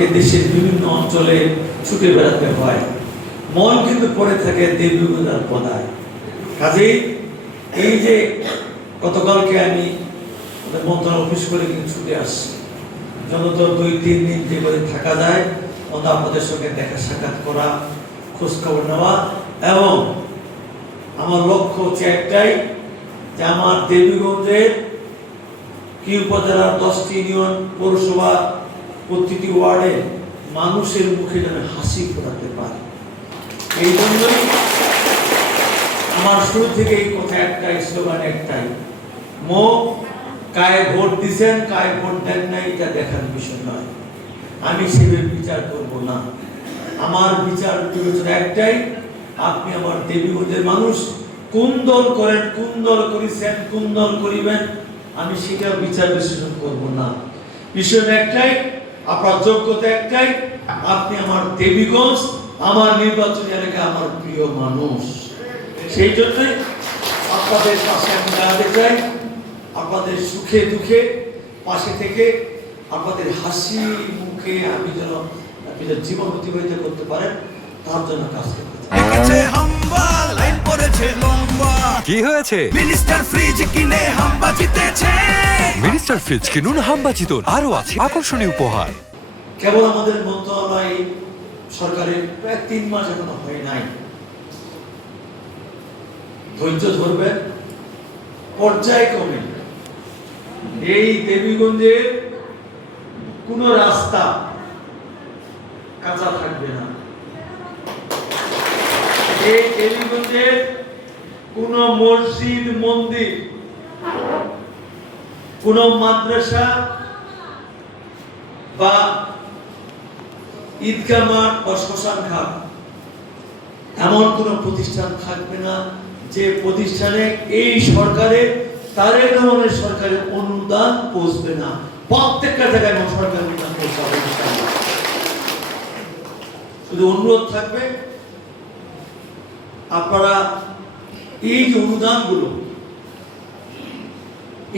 আমাকে দেশের বিভিন্ন অঞ্চলে ছুটে বেড়াতে হয়, মন কিন্তু পড়ে থাকে দেবীগঞ্জের পদায়। কাজেই এই যে গতকালকে আমি মন্ত্রণালয় অফিস করে কিন্তু ছুটে আসছি, যত 2-3 দিন যে করে থাকা যায় আপনাদের সঙ্গে দেখা সাক্ষাৎ করা, খোঁজখবর নেওয়া, এবং আমার লক্ষ্য হচ্ছে একটাই যে আমার দেবীগঞ্জের কি উপজেলার 10টি ইউনিয়ন পৌরসভা প্রতিটি ওয়ার্ডে মানুষের মুখে যেন হাসি ফোটাতে পারে। এই জন্যই আমার শুরু থেকে এই কথা একটাই, স্লোগান একটাই, কায় ভোট দিচ্ছেন কায় ভোট দেন নাই এটা দেখার বিষয় নয়, আমি সেভাবে বিচার করব না। আমার বিচার বিবেচনা একটাই, আপনি আমার দেবীগঞ্জের মানুষ কোন দল করেন, কোন দল করেছেন, কোন দল করিবেন, আমি সেটা বিচার বিশ্লেষণ করব না। বিষয় একটাই, আপনার যোগ্যতা একটাই, আপনি আমার দেবীগঞ্জ, আমার নির্বাচনী এলাকা, আমার প্রিয় মানুষ। সেই জন্যই আপনাদের পাশে আমি দাঁড়াতে চাই, আপনাদের সুখে দুঃখে পাশে থেকে আপনাদের হাসি মুখে আমি যেন আপনি জীবন অতিবাহিত করতে পারেন তার জন্য কাজ করতে চাই। কি হয়েছে? মিনিস্টার ফ্রিজ কিনে হাম্বা জিতেছে। মিনিস্টার ফ্রিজ কিনুন, হাম্বা জিতুন, আরো আছে আকর্ষণীয় উপহার। কেবল আমাদের মন্ত্রণালয় সরকারের প্রায় 3 মাস এখনো হয় নাই, ধৈর্য ধরবেন, পর্যায়ক্রমে এই দেবীগঞ্জের কোন রাস্তা কাঁচা থাকবে না, এই দেবীগঞ্জের কোন মসজিদ মন্দির, কোন মাদ্রাসা বা ঈদগাহ মাঠ বা শ্মশান ঘাট এমন কোন প্রতিষ্ঠান থাকবে না যে প্রতিষ্ঠানে এই সরকারের তারেক রহমানের সরকারের অনুদান পৌঁছবে না। প্রত্যেকটা জায়গায় সরকার অনুদান পৌঁছাবে। শুধু অনুরোধ থাকবে, আপনারা এই যে অনুদানগুলো,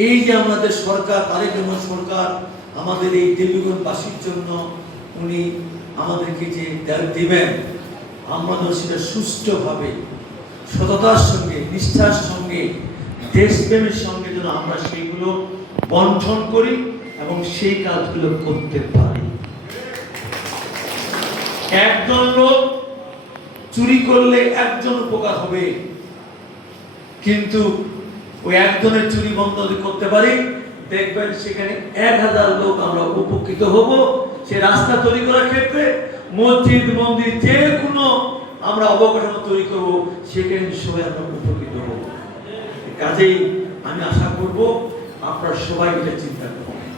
এই যে আমাদের সরকার তারেক রহমান সরকার আমাদের এই দেবীগঞ্জবাসীর জন্য উনি আমাদেরকে যে দিবেন, আমরা যেন সেটা সুষ্ঠুভাবে, সততার সঙ্গে, নিষ্ঠার সঙ্গে, দেশপ্রেমের সঙ্গে যেন আমরা সেইগুলো বন্টন করি এবং সেই কাজগুলো করতে পারি। একজন লোক চুরি করলে একজন উপকার হবে, কিন্তু ওই একজনের চুরি বন্ধ করতে পারি, দেখবেন সেখানে 1000 লোক আমরা উপকৃত হব। সে রাস্তা তৈরি করার ক্ষেত্রে, মসজিদ মন্দির যে কোনো আমরা অবকাঠামো তৈরি করব, সেখানে সবাই আমরা উপকৃত হব। কাজেই আমি আশা করব আপনারা সবাই এটা চিন্তা করবেন।